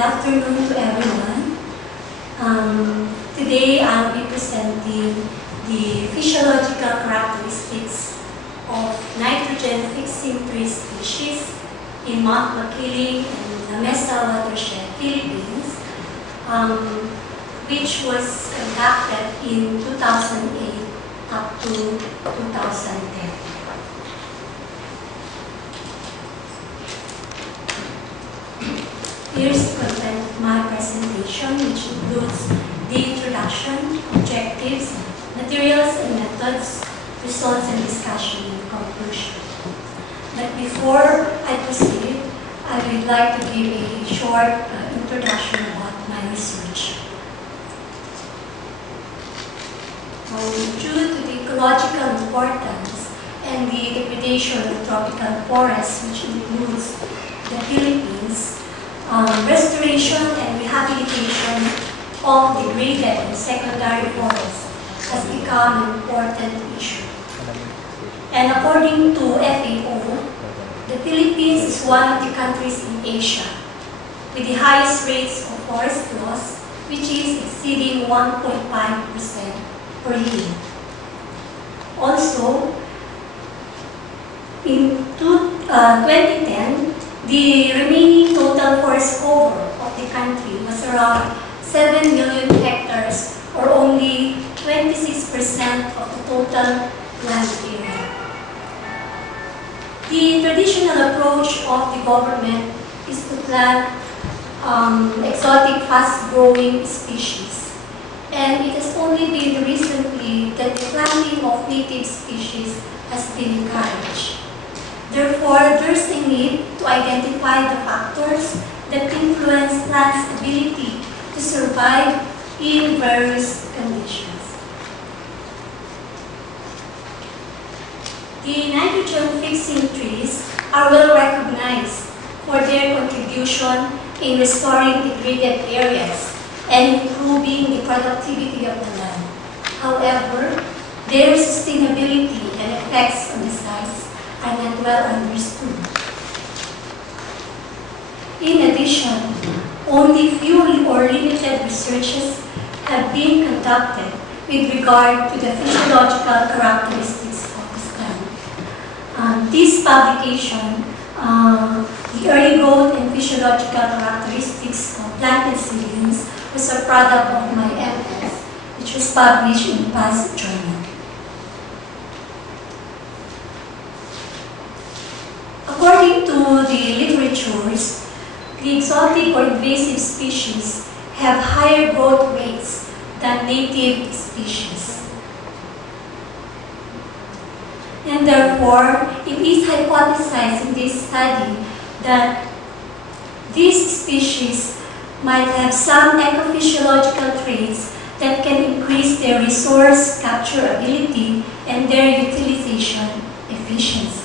afternoon to everyone. Today I'll be presenting the physiological characteristics of nitrogen-fixing tree species in Mt.Makiling and the Mesa Watershed, Philippines, which was conducted in 2008 up to 2010. Here's the content of my presentation, which includes the introduction, objectives, materials and methods, results and discussion and conclusion. But before I proceed, I would like to give a short introduction about my research. Due to the ecological importance and the degradation of tropical forests, which includes the Philippines, restoration and rehabilitation of degraded and secondary forests has become an important issue. And according to FAO, the Philippines is one of the countries in Asia with the highest rates of forest loss, which is exceeding 1.5% per year. Also, in 2010, the remaining total forest cover of the country was around 7 million hectares, or only 26% of the total land area. The traditional approach of the government is to plant exotic fast-growing species. And it has only been recently that the planting of native species has been encouraged. Therefore, there's a need to identify the factors that influence plants' ability to survive in various conditions. The nitrogen-fixing trees are well recognized for their contribution in restoring degraded areas and improving the productivity of the land. However, their sustainability and effects on the sites are not well understood. In addition, only few or limited researches have been conducted with regard to the physiological characteristics of the plant. This publication, The Early Growth and Physiological Characteristics of Plant and Seedlings, was a product of my MS, which was published in PAS Journal. According to the literatures, the exotic or invasive species have higher growth rates than native species. And therefore, it is hypothesized in this study that these species might have some ecophysiological traits that can increase their resource capture ability and their utilization efficiency.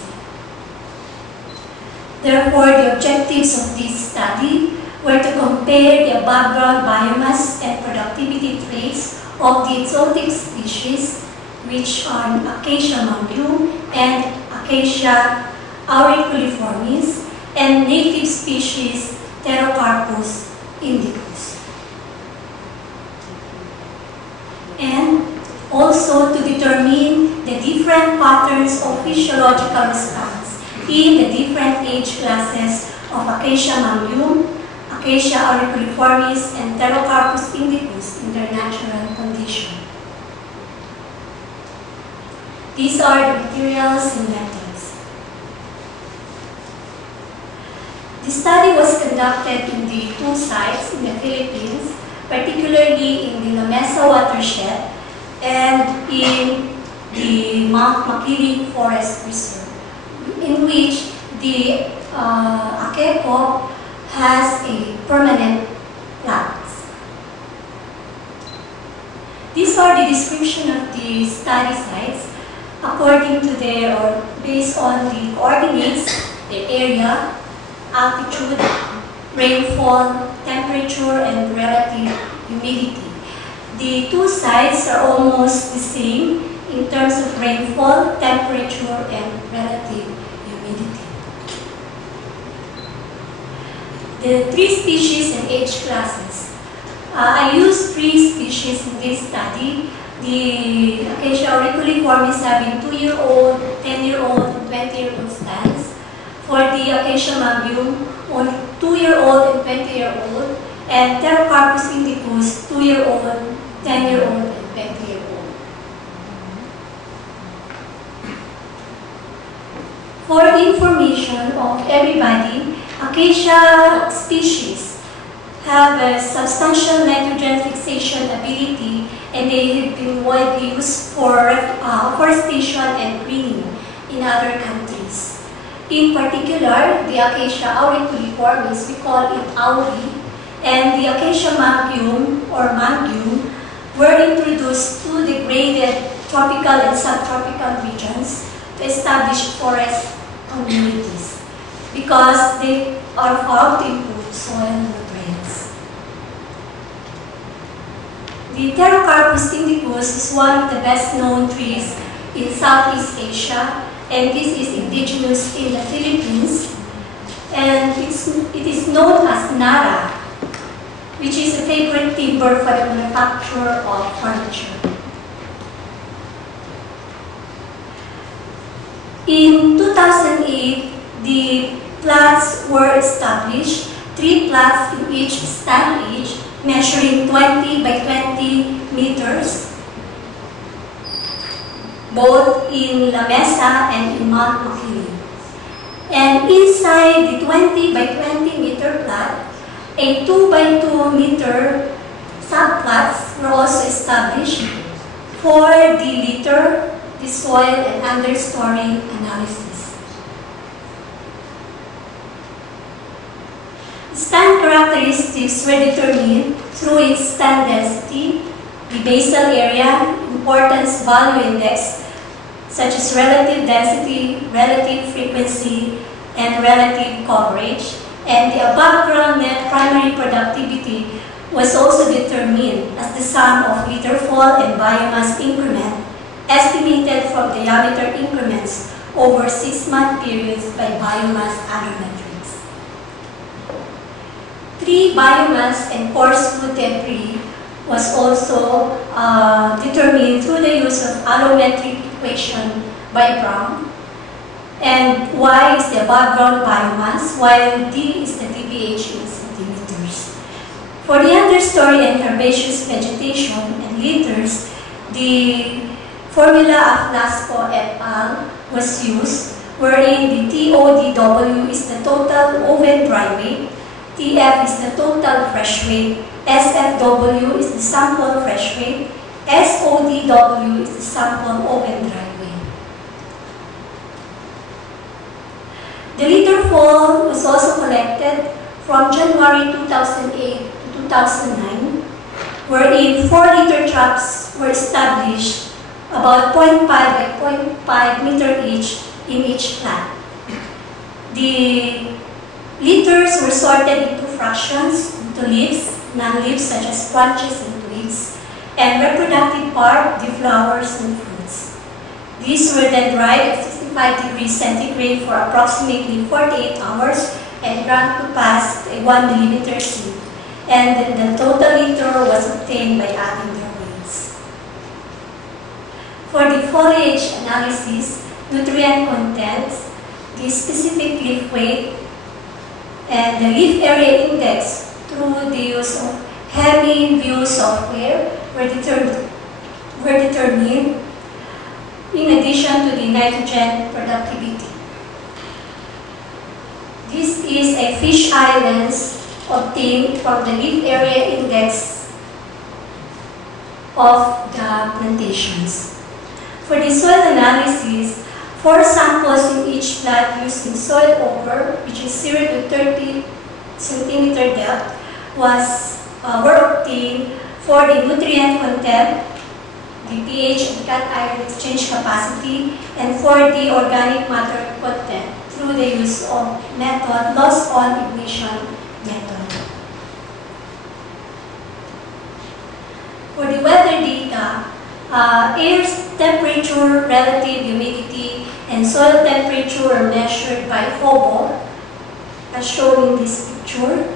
Therefore, the objectives of this study were to compare the above-ground biomass and productivity traits of the exotic species, which are Acacia mambium and Acacia auriculiformis, and native species Pterocarpus indicus. And also to determine the different patterns of physiological response in the different age classes of Acacia mambium, Acacia auriculiformis, and Pterocarpus indicus in their natural condition. These are the materials and methods. The study was conducted in the two sites in the Philippines, particularly in the Mesa Watershed and in the Mt.Makiling Forest Reserve, in which the Akepo has a permanent plants. These are the description of the study sites according to their, or based on the coordinates, the area, altitude, rainfall, temperature, and relative humidity. The two sites are almost the same in terms of rainfall, temperature, and relative humidity. the 3 species and age classes. I used 3 species in this study. The Acacia auriculiformis having 2-year-old, 10-year-old, and 20-year-old stands. For the Acacia magnum, only 2-year-old and 20-year-old, and Pterocarpus indicus, 2-year-old, 10-year-old, and 20-year-old. For information of everybody, Acacia species have a substantial nitrogen fixation ability, and they have been widely used for forestation and greening in other countries. In particular, the Acacia auriculiformis, we call it auri, and the Acacia magnum or mangium were introduced to degraded tropical and subtropical regions to establish forest communities because they are found to improve soil nutrients. The Pterocarpus indicus is one of the best known trees in Southeast Asia, and this is indigenous in the Philippines, and it is known as Nara, which is a favorite timber for the manufacture of furniture. In 2008, the plots were established, 3 plots in each stand age, measuring 20 by 20 meters, both in La Mesa and in Mt.Makiling. And inside the 20 by 20 meter plot, a 2 by 2 meter subplots were also established for the litter, the soil, and understory analysis. Stand characteristics were determined through its stand density, the basal area, importance value index, such as relative density, relative frequency, and relative coverage, and the above-ground net primary productivity was also determined as the sum of litter fall and biomass increment, estimated from diameter increments over 6-month periods by biomass allometrics. 3 biomass and coarse food debris was also determined through the use of allometric equation by Brown. And Y is the above ground biomass, while D is the DBH in centimeters. For the understory and herbaceous vegetation and litters, the formula of Lasco et al. Was used, wherein the TODW is the total oven dry weight, TF is the total fresh weight, SFW is the sample fresh weight, SODW is the sample oven dry weight. The litter fall was also collected from January 2008 to 2009, wherein 4 litter traps were established about 0.5 by 0.5 meter each in each plant. The litters were sorted into fractions, into leaves, non-leaves such as branches and twigs, and reproductive part, the flowers and fruits. These were then dried at 65 degrees centigrade for approximately 48 hours and ground to pass a 1 millimeter sieve, and then the total litter was obtained by adding their weights. For the foliage analysis, nutrient contents, the specific leaf weight, and the leaf area index through the use of HemiView software were determined in addition to the nitrogen productivity. This is a fisheye lens obtained from the leaf area index of the plantations. For the soil analysis, 4 samples in each plot using soil ochre, which is 0 to 30 centimeter depth, were obtained for the nutrient content, the pH and cation exchange capacity, and for the organic matter content through the use of loss on ignition method. For the weather data, air temperature, relative humidity, and soil temperature are measured by FOBO, as shown in this picture.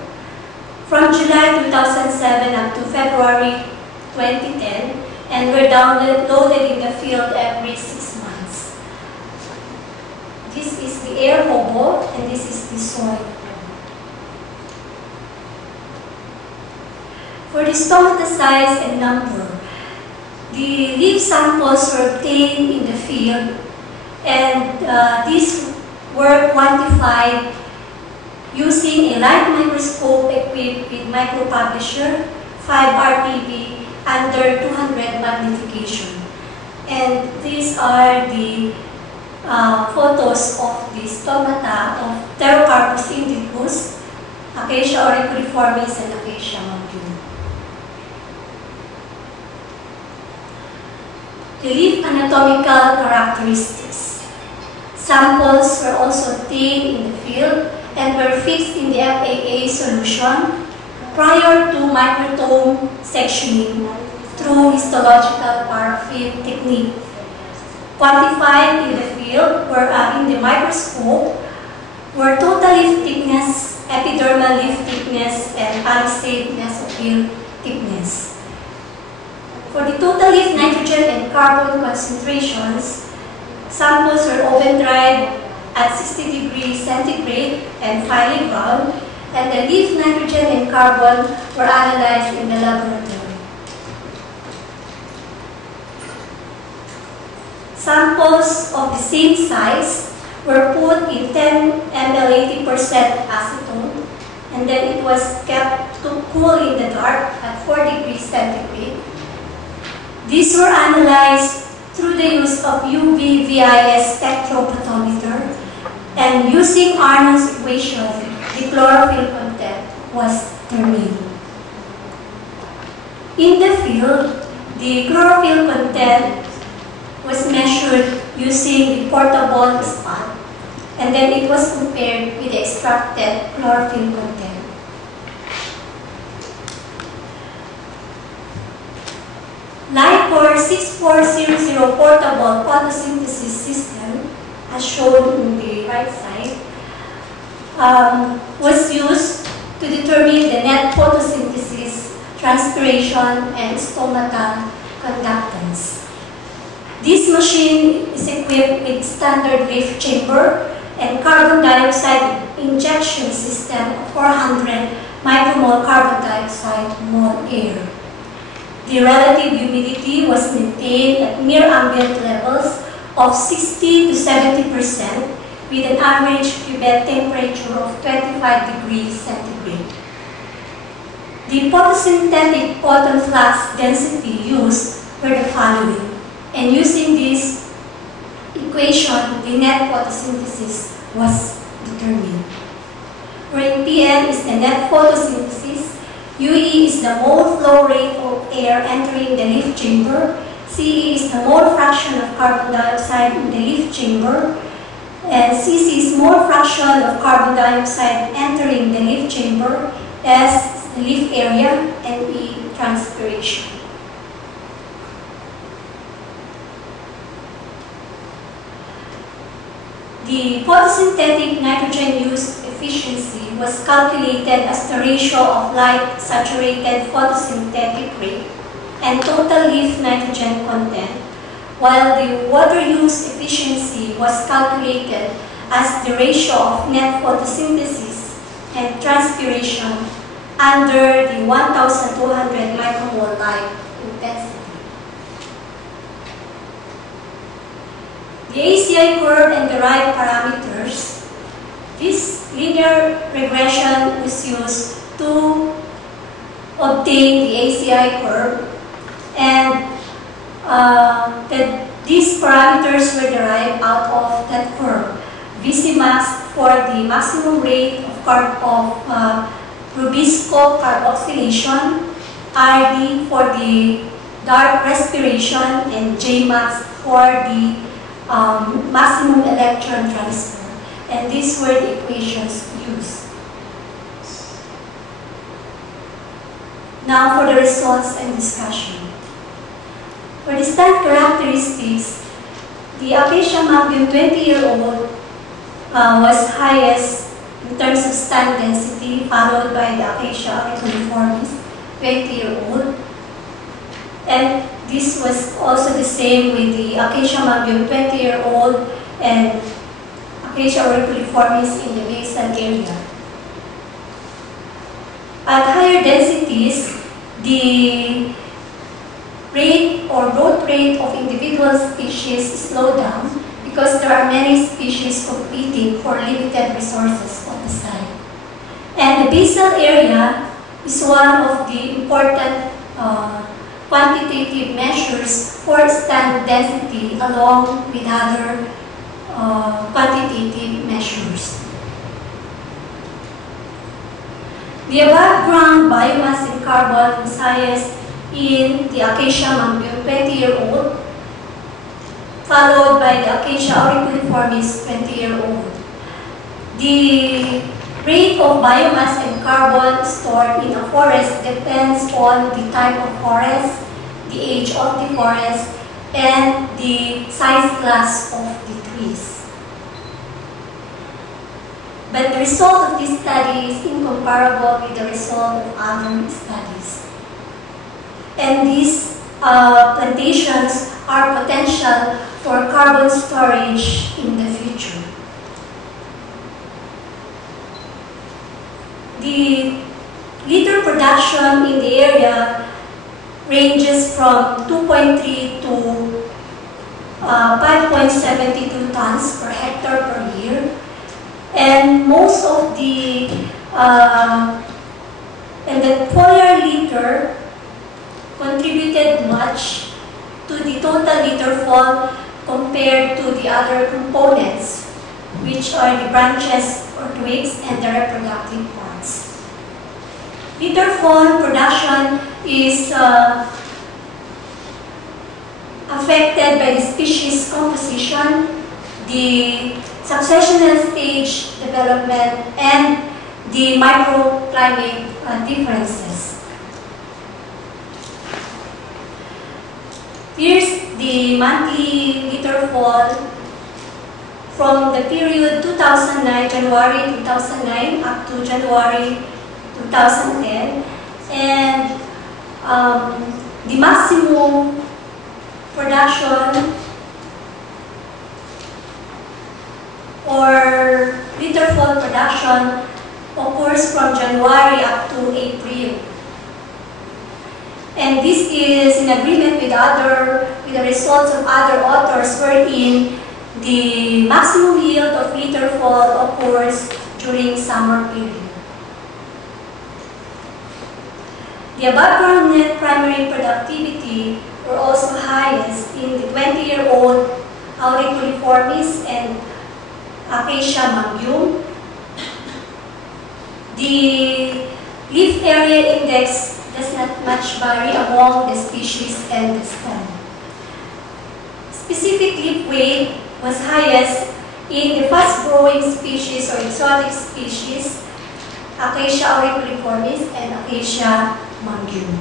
from July 2007 up to February 2010, and were downloaded in the field every 6 months. This is the air hobo, and this is the soil hobo. For the stomata size and number, the leaf samples were obtained in the field, and these were quantified using a light microscope equipped with micropublisher, 5 RPB, under 200 magnification. And these are the photos of the stomata of Pterocarpus indicus, Acacia auricularis, and Acacia magnum. The leaf anatomical characteristics. Samples were also obtained in the field and were fixed in the FAA solution prior to microtome sectioning through histological paraffin technique. Quantified in the field were in the microscope were total leaf thickness, epidermal leaf thickness, and palisade mesophyll thickness. For the total leaf nitrogen and carbon concentrations, samples were oven-dried at 60 degrees centigrade and finely ground, and the leaf nitrogen and carbon were analyzed in the laboratory. Samples of the same size were put in 10 ml 80% acetone, and then it was kept to cool in the dark at 4 degrees centigrade. These were analyzed through the use of UV-VIS spectrophotometer, and using Arnold's equation, the chlorophyll content was determined. In the field, the chlorophyll content was measured using the portable spot, and then it was compared with the extracted chlorophyll content. LICOR 6400 portable photosynthesis system, as shown in the right side, was used to determine the net photosynthesis, transpiration, and stomatal conductance. This machine is equipped with standard leaf chamber and carbon dioxide injection system of 400 micromole carbon dioxide mole air. The relative humidity was maintained at near ambient levels of 60 to 70% with an average cuvette temperature of 25 degrees centigrade. The photosynthetic cotton flax density used were the following, and using this equation, the net photosynthesis was determined. Where Pn is the net photosynthesis, UE is the mole flow rate of air entering the leaf chamber, CE is the mole fraction of carbon dioxide in the leaf chamber, and CC is mole fraction of carbon dioxide entering the leaf chamber, S is the leaf area, and E transpiration. The photosynthetic nitrogen use efficiency was calculated as the ratio of light saturated photosynthetic rate and total leaf nitrogen content, while the water use efficiency was calculated as the ratio of net photosynthesis and transpiration under the 1,200 micromole light intensity. The ACI curve and derived parameters. This linear regression was used to obtain the ACI curve, and these parameters were derived out of that curve. Vcmax for the maximum rate of rubisco carboxylation, RD for the dark respiration, and Jmax for the maximum electron transfer. And these were the equations used. Now for the results and discussion. For the stand characteristics, the Acacia magnum 20-year-old was highest in terms of stand density, followed by the Acacia auriculiformis, 20-year-old. And this was also the same with the Acacia magnum, 20-year-old, and Acacia auriculiformis in the basal area. At higher densities, the rate or growth rate of individual species slow down because there are many species competing for limited resources on the site. And the basal area is one of the important quantitative measures for stand density along with other quantitative measures. The above-ground biomass in carbon was highest in the Acacia magnum, 20-year-old, followed by the Acacia auriculiformis, 20-year-old. The rate of biomass and carbon stored in a forest depends on the type of forest, the age of the forest, and the size class of the trees. But the result of this study is incomparable with the result of other studies. And these plantations are potential for carbon storage in the future. The litter production in the area ranges from 2.3 to 5.72 tons per hectare per year. And most of the foliar litter contributed much to the total litter fall compared to the other components, which are the branches or twigs and the reproductive parts. Litter fall production is affected by the species composition, the successional stage development, and the microclimate differences. Here's the monthly litter fall from the period 2009, January 2009 up to January 2010. And the maximum production or litter fall production occurs from January up to April. And this is in agreement with the results of other authors, wherein the maximum yield of litter fall occurs during summer period. The above-ground net primary productivity were also highest in the 20-year-old auriculiformis and Acacia magnum. The leaf area index does not much vary among the species and the stand. Specific leaf weight was highest in the fast-growing species or exotic species, Acacia auriculiformis and Acacia magnum.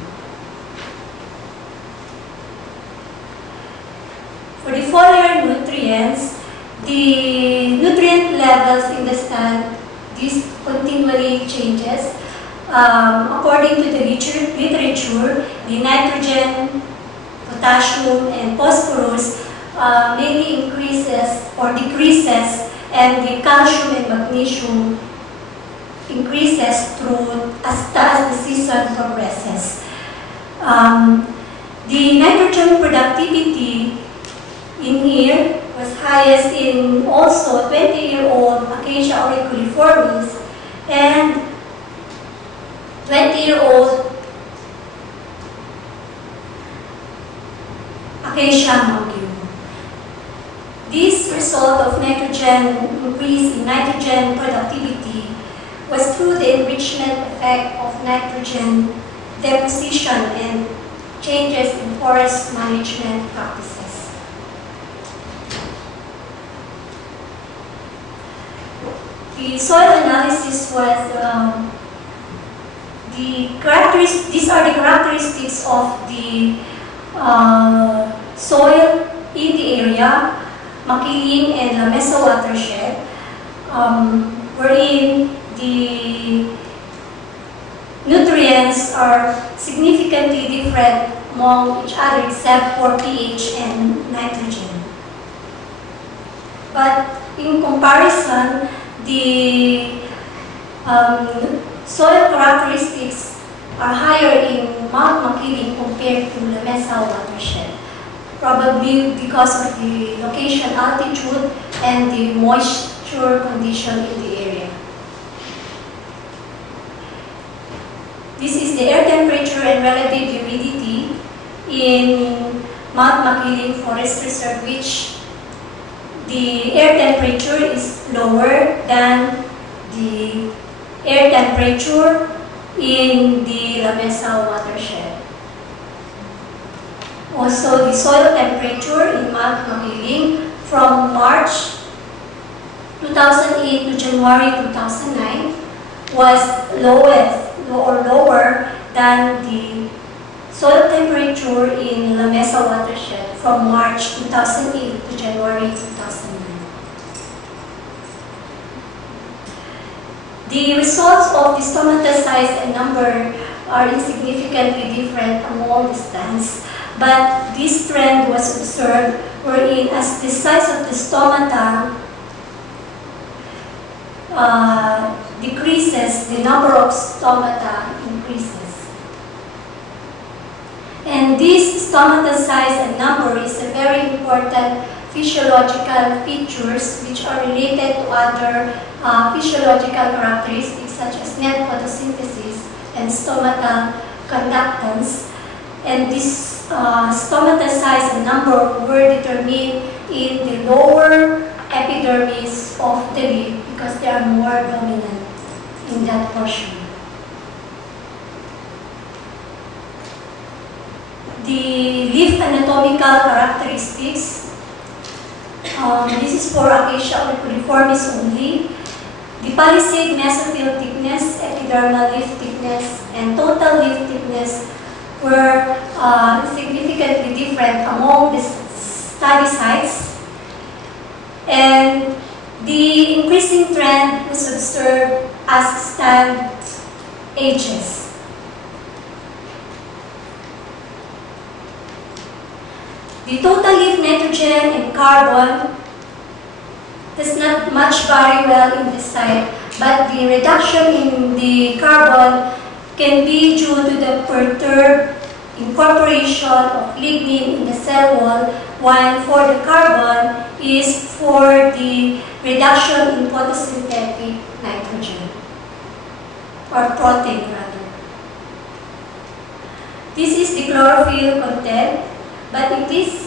For the foliar nutrients, the nutrient levels in the stand, this continually changes. According to the literature, the nitrogen, potassium, and phosphorus mainly increases or decreases, and the calcium and magnesium increases through as the season progresses. The nitrogen productivity in here was highest in also 20-year-old Acacia auriculiformis and 20-year-old Acacia magnum. This result of nitrogen increase in nitrogen productivity was through the enrichment effect of nitrogen deposition and changes in forest management practices. The soil analysis was these are the characteristics of the soil in the area, Makiling and Mesa Watershed. wherein the nutrients are significantly different among each other except for pH and nitrogen. But in comparison, the soil characteristics are higher in Mt.Makiling compared to the Mesa Watershed, probably because of the location, altitude, and the moisture condition in the area. This is the air temperature and relative humidity in Mt.Makiling Forest Reserve, which the air temperature is lower than the air temperature in the La Mesa Watershed. Also, the soil temperature in Mt.Makiling from March 2008 to January 2009 was lower than the soil temperature in La Mesa Watershed from March 2008 to January 2009. The results of the stomata size and number are insignificantly different among the stands, but this trend was observed wherein as the size of the stomata decreases, the number of stomata increases. And this stomata size and number is a very important physiological features which are related to other physiological characteristics such as net photosynthesis and stomatal conductance. And this stomata size and number were determined in the lower epidermis of the leaf because they are more dominant in that portion. The leaf anatomical characteristics, this is for Acacia auriculiformis only. The palisade mesophyll thickness, epidermal leaf thickness, and total leaf thickness were significantly different among the study sites. And the increasing trend was observed as stand ages. The total leaf nitrogen and carbon does not much vary well in this site, but the reduction in the carbon can be due to the perturbed incorporation of lignin in the cell wall, while for the carbon is for the reduction in photosynthetic nitrogen, or protein rather. This is the chlorophyll content, but in this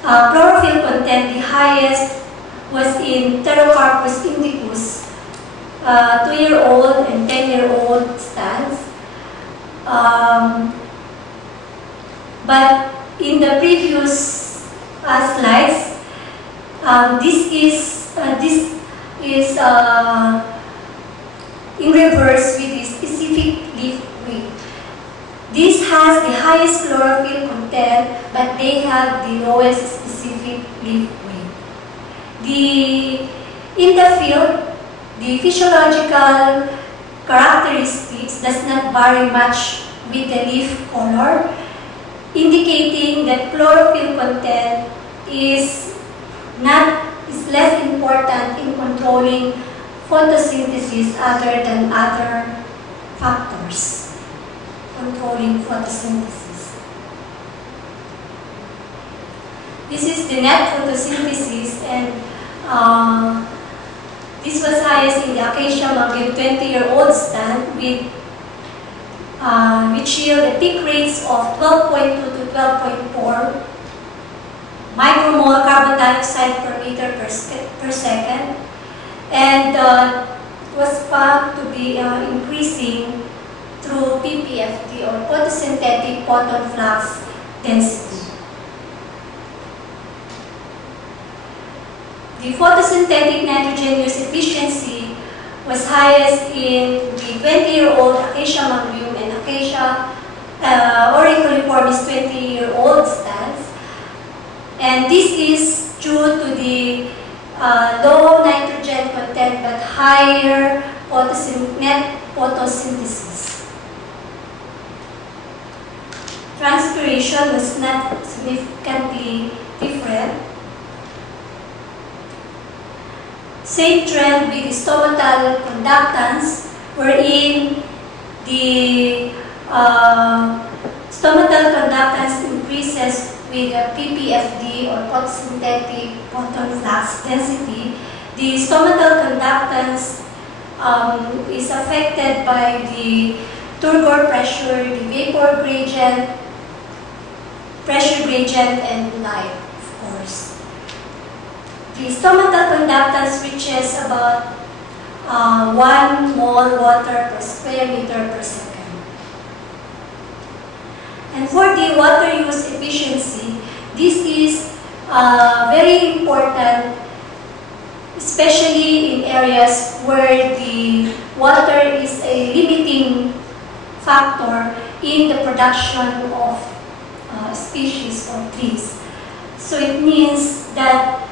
chlorophyll content, the highest was in Pterocarpus indicus, 2-year-old and 10-year-old stands. But in the previous slides, this is in reverse with the specific leaf weight. This has the highest chlorophyll content, but they have the lowest specific leaf weight. In the field, the physiological characteristics does not vary much with the leaf color, indicating that chlorophyll content is less important in controlling photosynthesis other than other factors controlling photosynthesis. This is the net photosynthesis, and this was highest in the Acacia Maguil 20-year-old stand with which yield a peak rates of 12.2 to 12.4 micromole carbon dioxide per meter per second, and was found to be increasing through PPFD, or photosynthetic photon flux density. The photosynthetic nitrogen use efficiency was highest in the 20-year-old Acacia magnum and Acacia auriculiformis 20-year-old stands, and this is due to the low nitrogen content but higher net photosynthesis. Transpiration was not significantly different. Same trend with the stomatal conductance, wherein the stomatal conductance increases with PPFD or photosynthetic proton flux density. The stomatal conductance is affected by the turgor pressure, the vapor gradient, pressure gradient, and light, of course. The stomatal conductance reaches about 1 mole water per square meter per second. And for the water use efficiency, this is very important, especially in areas where the water is a limiting factor in the production of species or trees. So it means that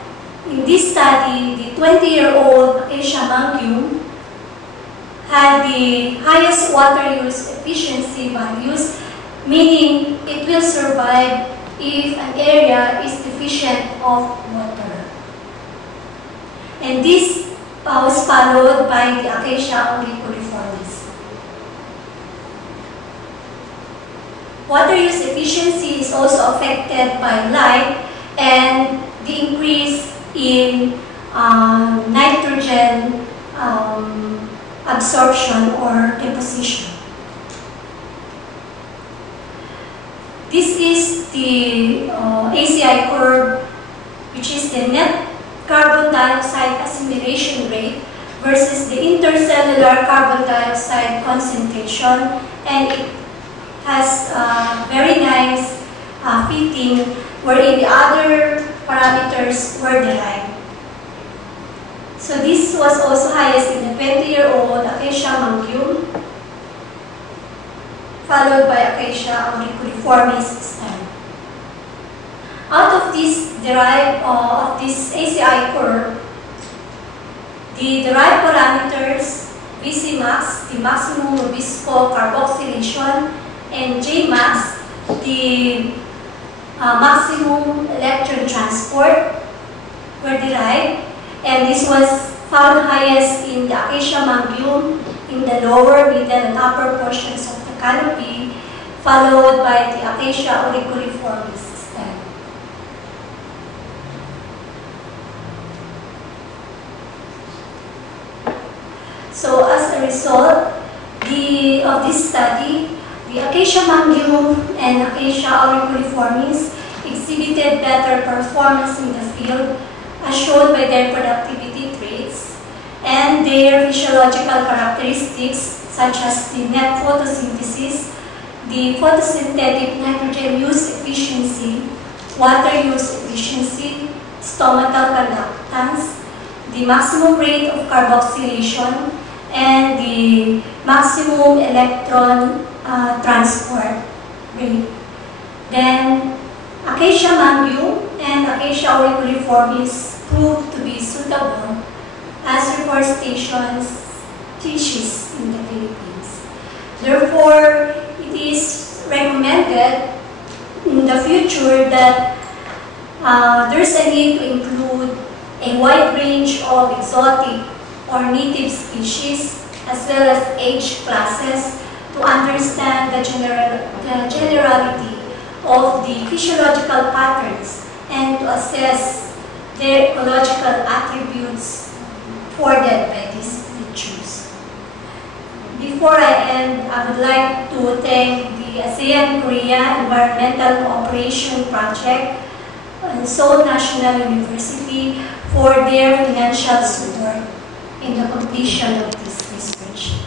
in this study, the 20-year-old acacia mangium had the highest water use efficiency values, meaning it will survive if an area is deficient of water. And this was followed by the acacia auriculiformis. Water use efficiency is also affected by light and the increase in nitrogen absorption or deposition. This is the ACI curve, which is the net carbon dioxide assimilation rate versus the intercellular carbon dioxide concentration, and it has very nice fitting wherein the other parameters were derived. So this was also highest in the 20-year-old acacia mangium, followed by acacia auriculiformis stem. Out of this derived of this ACI curve, the derived parameters Vcmax, the maximum viscocarboxylation, and Jmax, the maximum electron transport, were derived, and this was found highest in the acacia mangium in the lower, middle, and upper portions of the canopy, followed by the acacia auriculiformis stem. So as a result of this study, the acacia mangium and acacia auriculiformis exhibited better performance in the field as shown by their productivity traits and their physiological characteristics such as the net photosynthesis, the photosynthetic nitrogen use efficiency, water use efficiency, stomatal conductance, the maximum rate of carboxylation, and the maximum electron transport rate. Then, acacia mangium and acacia auriculiformis proved to be suitable as reforestation species in the Philippines. Therefore, it is recommended in the future that there's a need to include a wide range of exotic or native species as well as age classes to understand the generality of the physiological patterns and to assess their ecological attributes afforded by these features. Before I end, I would like to thank the ASEAN Korea Environmental Cooperation Project and Seoul National University for their financial support in the completion of this research.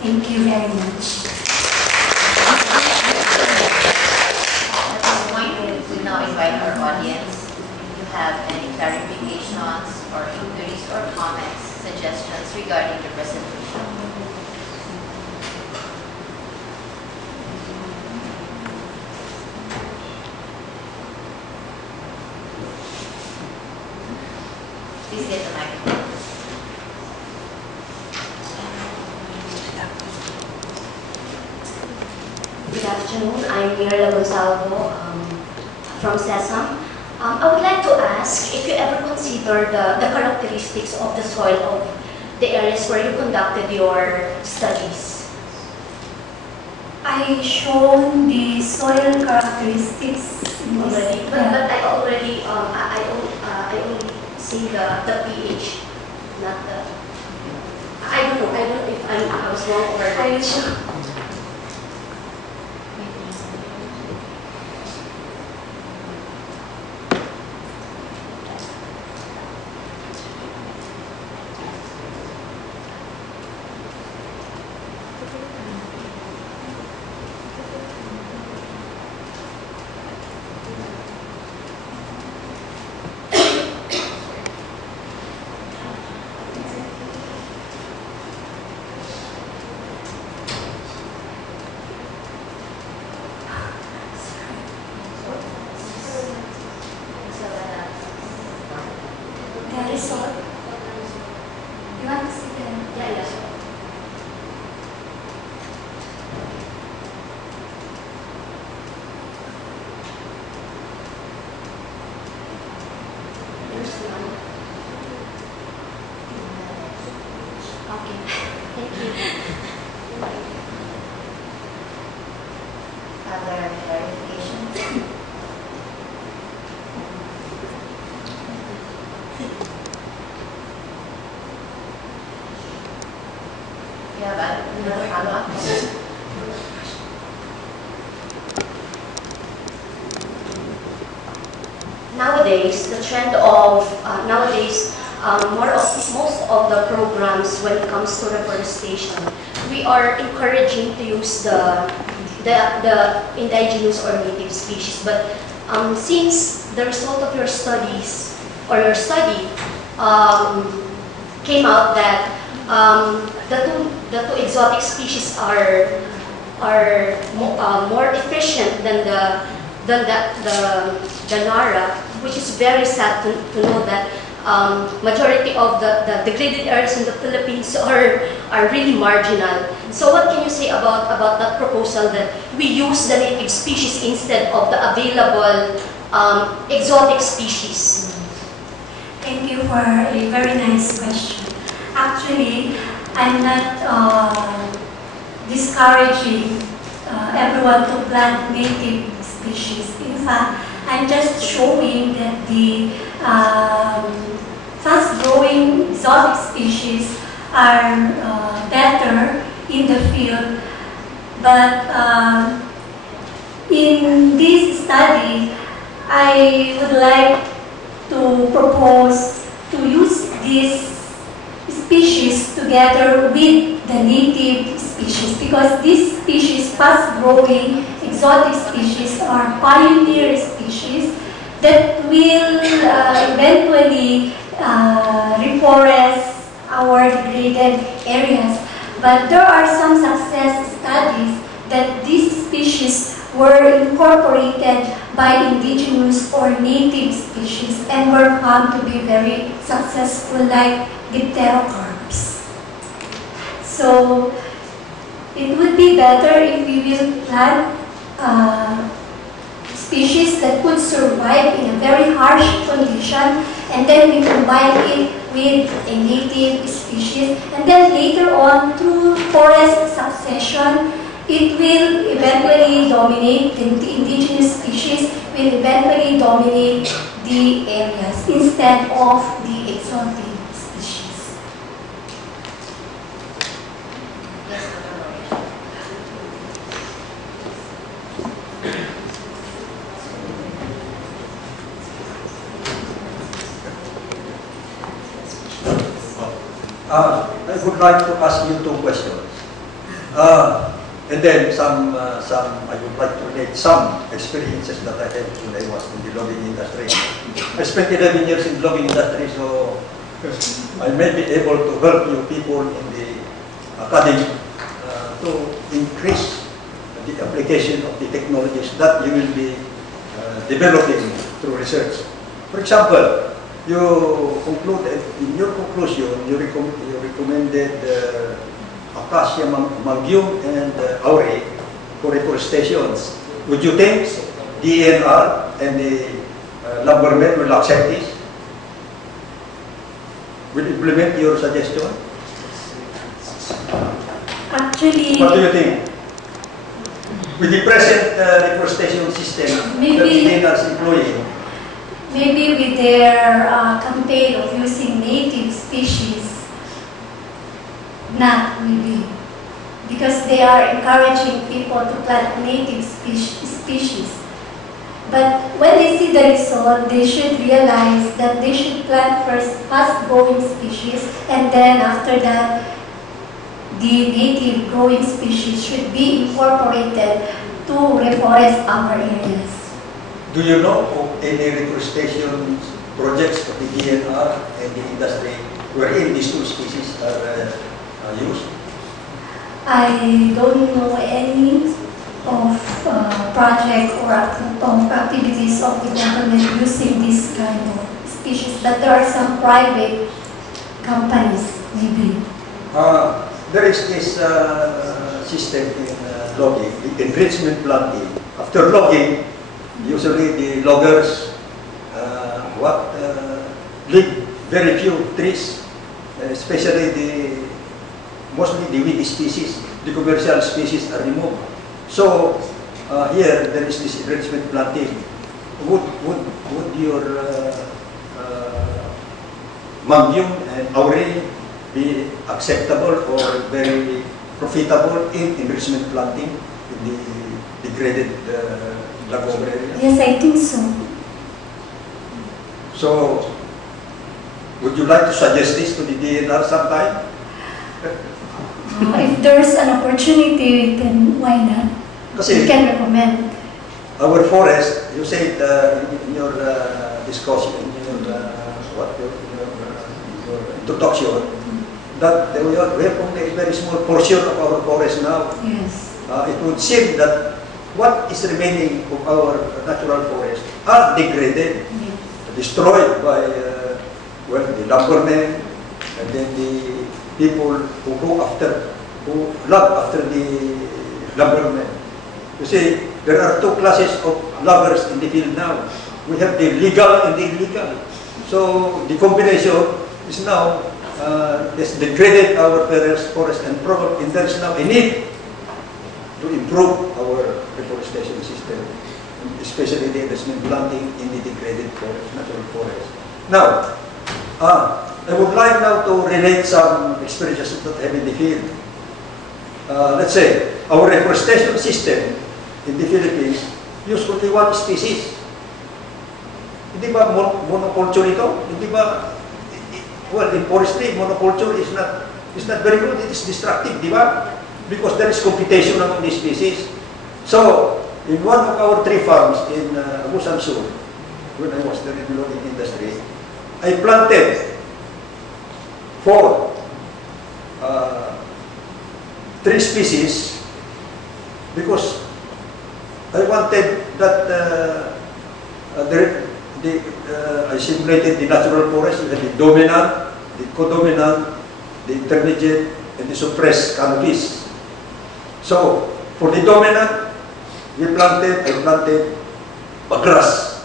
Thank you very much. At this point, we now invite our audience. If you have any clarifications or inquiries or comments, suggestions regarding the presentation. afternoon. I'm Marilyn S from SESAM. I would like to ask if you ever consider the characteristics of the soil of the areas where you conducted your studies. I shown the soil characteristics Already, but I already I only see the pH, not the. I don't know if I was wrong or Are you sure? The result. You want to see them? Yeah. There's none. Okay. Thank you. Other clarifications? You have another follow-up? Nowadays, the trend of most of the programs when it comes to reforestation, we are encouraging to use the indigenous or native species. But since the result of your studies or your study came out that the two exotic species are more efficient than the Nara, which is very sad to know that majority of the degraded areas in the Philippines are really marginal. So what can you say about that proposal that we use the native species instead of the available exotic species? Thank you for a very nice question. Actually, I'm not discouraging everyone to plant native species. In fact, I'm just showing that the fast-growing exotic species are better in the field. But in this study, I would like to propose to use these species together with the native species, because these species, fast-growing exotic species, are pioneer species that will eventually reforest our degraded areas. But there are some success studies that these species were incorporated by indigenous or native species and were found to be very successful, like dipterocarps. So it would be better if we will plant species that could survive in a very harsh condition, and then we combine it with a native species, and then later on, through forest succession, it will eventually dominate, the indigenous species will eventually dominate the areas instead of the exotic species. Yes, I would like to ask you two questions. And then I would like to relate some experiences that I had when I was in the logging industry. I spent 11 years in the logging industry, so I may be able to help you people in the academy to increase the application of the technologies that you will be developing through research. For example, you concluded, in your conclusion, you recommended acacia, mangyum, and aure for reforestation. Would you think DNR and the lumbermen will accept this? Will implement your suggestion? Actually, What do you think? With the present reforestation system Maybe- that DNR is employing, maybe with their campaign of using native species, not maybe, because they are encouraging people to plant native species. But when they see the result, they should realize that they should plant first fast-growing species, and then after that, the native growing species should be incorporated to reforest our areas. do you know of any reforestation projects of the DNR and the industry wherein these two species are used? I don't know any of project or of activities of the government using this kind of species, but there are some private companies maybe. There is this system in logging, the enrichment planting. After logging, usually the loggers leave very few trees, especially mostly the weedy species, the commercial species are removed. So here there is this enrichment planting. Would your mangyum and auri be acceptable or very profitable in enrichment planting in the degraded lagoon area? Yes, I think so. So, would you like to suggest this to the DNR sometime? If there's an opportunity, then why not? Kasi We can recommend. our forest, you said in your discussion, in your introduction, that we have only a very small portion of our forest now. Yes. It would seem that what is remaining of our natural forest are degraded, destroyed by the lumbermen and then the people who love after the lumbermen. You see, there are two classes of loggers in the field now. We have the legal and the illegal. So the combination is now has degraded our forest and probably there is now a need to improve our reforestation system, especially the investment planting in the degraded forest, natural forest. Now, I would like now to relate some experiences that I have in the field. Let's say, our reforestation system in the Philippines use only one species. Hindi ba monoculture ito? Hindi ba, well, in forestry, monoculture is not very good. It is destructive, di ba? Because there is competition among these species. So, in one of our tree farms in Busan Sur, when I was there in the logging industry, I planted 4 tree species because I wanted that I simulated the natural forest. You had the dominant, the codominant, the intermediate, and the suppressed canopies. So, for the dominant, I planted bagaras.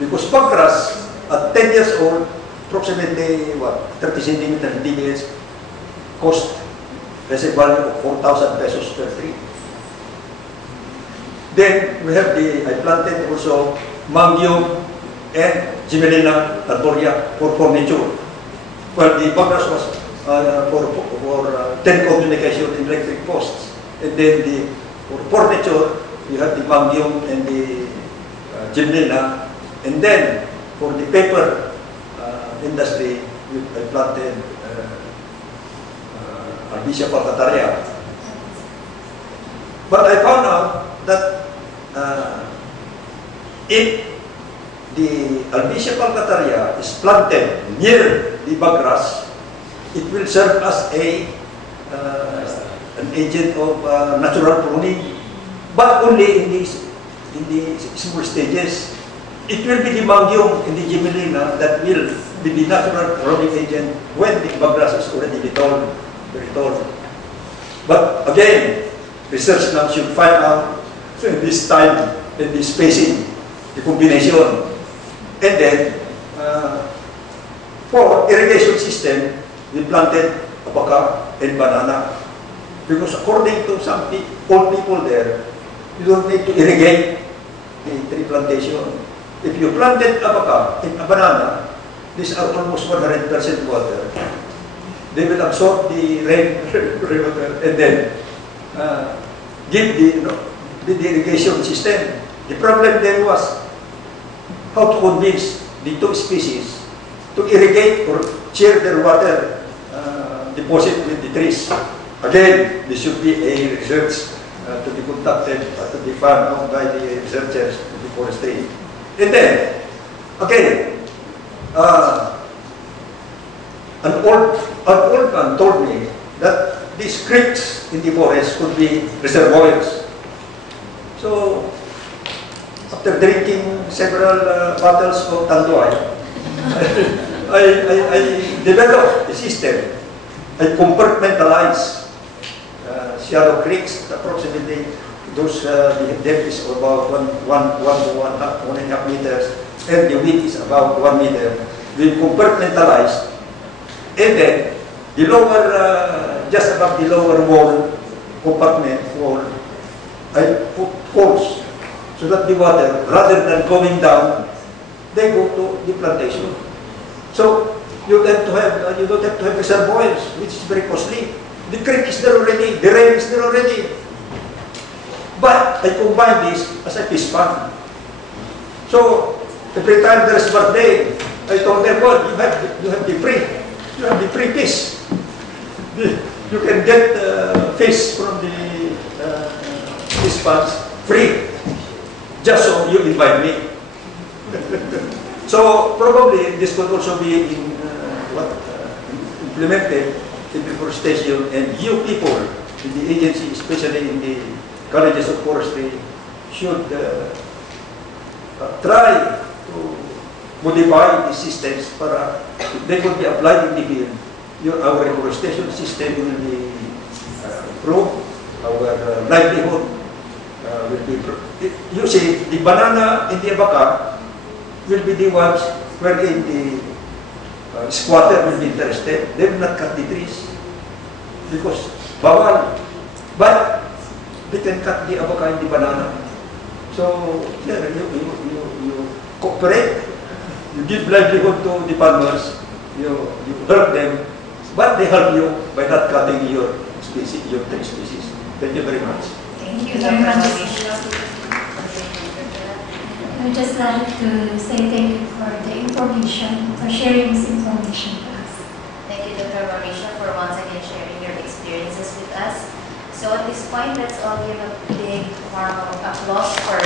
Because bagaras, at 10 years old, approximately 30 centimeters in diameter, cost has a value of 4,000 pesos per tree. Then we have I planted also mangyum and Gimelina arborea for furniture. Well, the bagaras was for telecommunication and electric posts. And then for furniture, you have the mangyum and the Gimelina. And then for the paper industry, I planted Albizia falcataria. But I found out that if the Albizia falcataria is planted near the bagaras, it will serve as an agent of natural pruning, but only in the small stages. It will be the mangyum and the Gimelina that will be the natural pruning agent when the bagaras is already very tall. But again, research now should find out this time and this spacing, the combination. And then, for irrigation system, we planted abaca and banana. Because according to some old people there, you don't need to irrigate the tree plantation. If you planted abaca and a banana, these are almost 100% water. They will absorb the rainwater and then give the irrigation system. The problem then was how to convince the two species to irrigate or share their water deposit with the trees. Again, this should be a research to be conducted, to be found out by the researchers of the forestry. And then, again, an old man told me that these creeks in the forest could be reservoirs. So, after drinking several bottles of tanduay, I developed a system. I compartmentalized shallow creeks, approximately those the depth is about 1.5 meters, and the width is about 1 meter. We compartmentalized, and then the lower, just above the lower wall, compartment wall, I put holes so that the water, rather than going down, they go to the plantation. So you don't have to have reservoirs, which is very costly. The creek is there already, the rain is there already. But I combine this as a fish pond. So every time there's birthday, I told them, well, you have the free fish. You can get fish from the fish ponds free, just so you invite me. So probably this could also be implemented in reforestation, and you people in the agency, especially in the colleges of forestry, should try to modify the systems para they could be applied in the field. Our reforestation system will be improved, our livelihood will be improved. You see, the banana and the abaca will be the ones wherein the squatter will be interested. They will not cut the trees because bawal. But they can cut the abaca and the banana. So here you cooperate. You give livelihood to the farmers. You help them, but they help you by not cutting your species, your tree species. Thank you very much. Thank you very much. I would just like to say thank you for the information, for sharing this information to us. Thank you, Dr. Marisha, for once again sharing your experiences with us. So at this point, let's all give a big warm applause for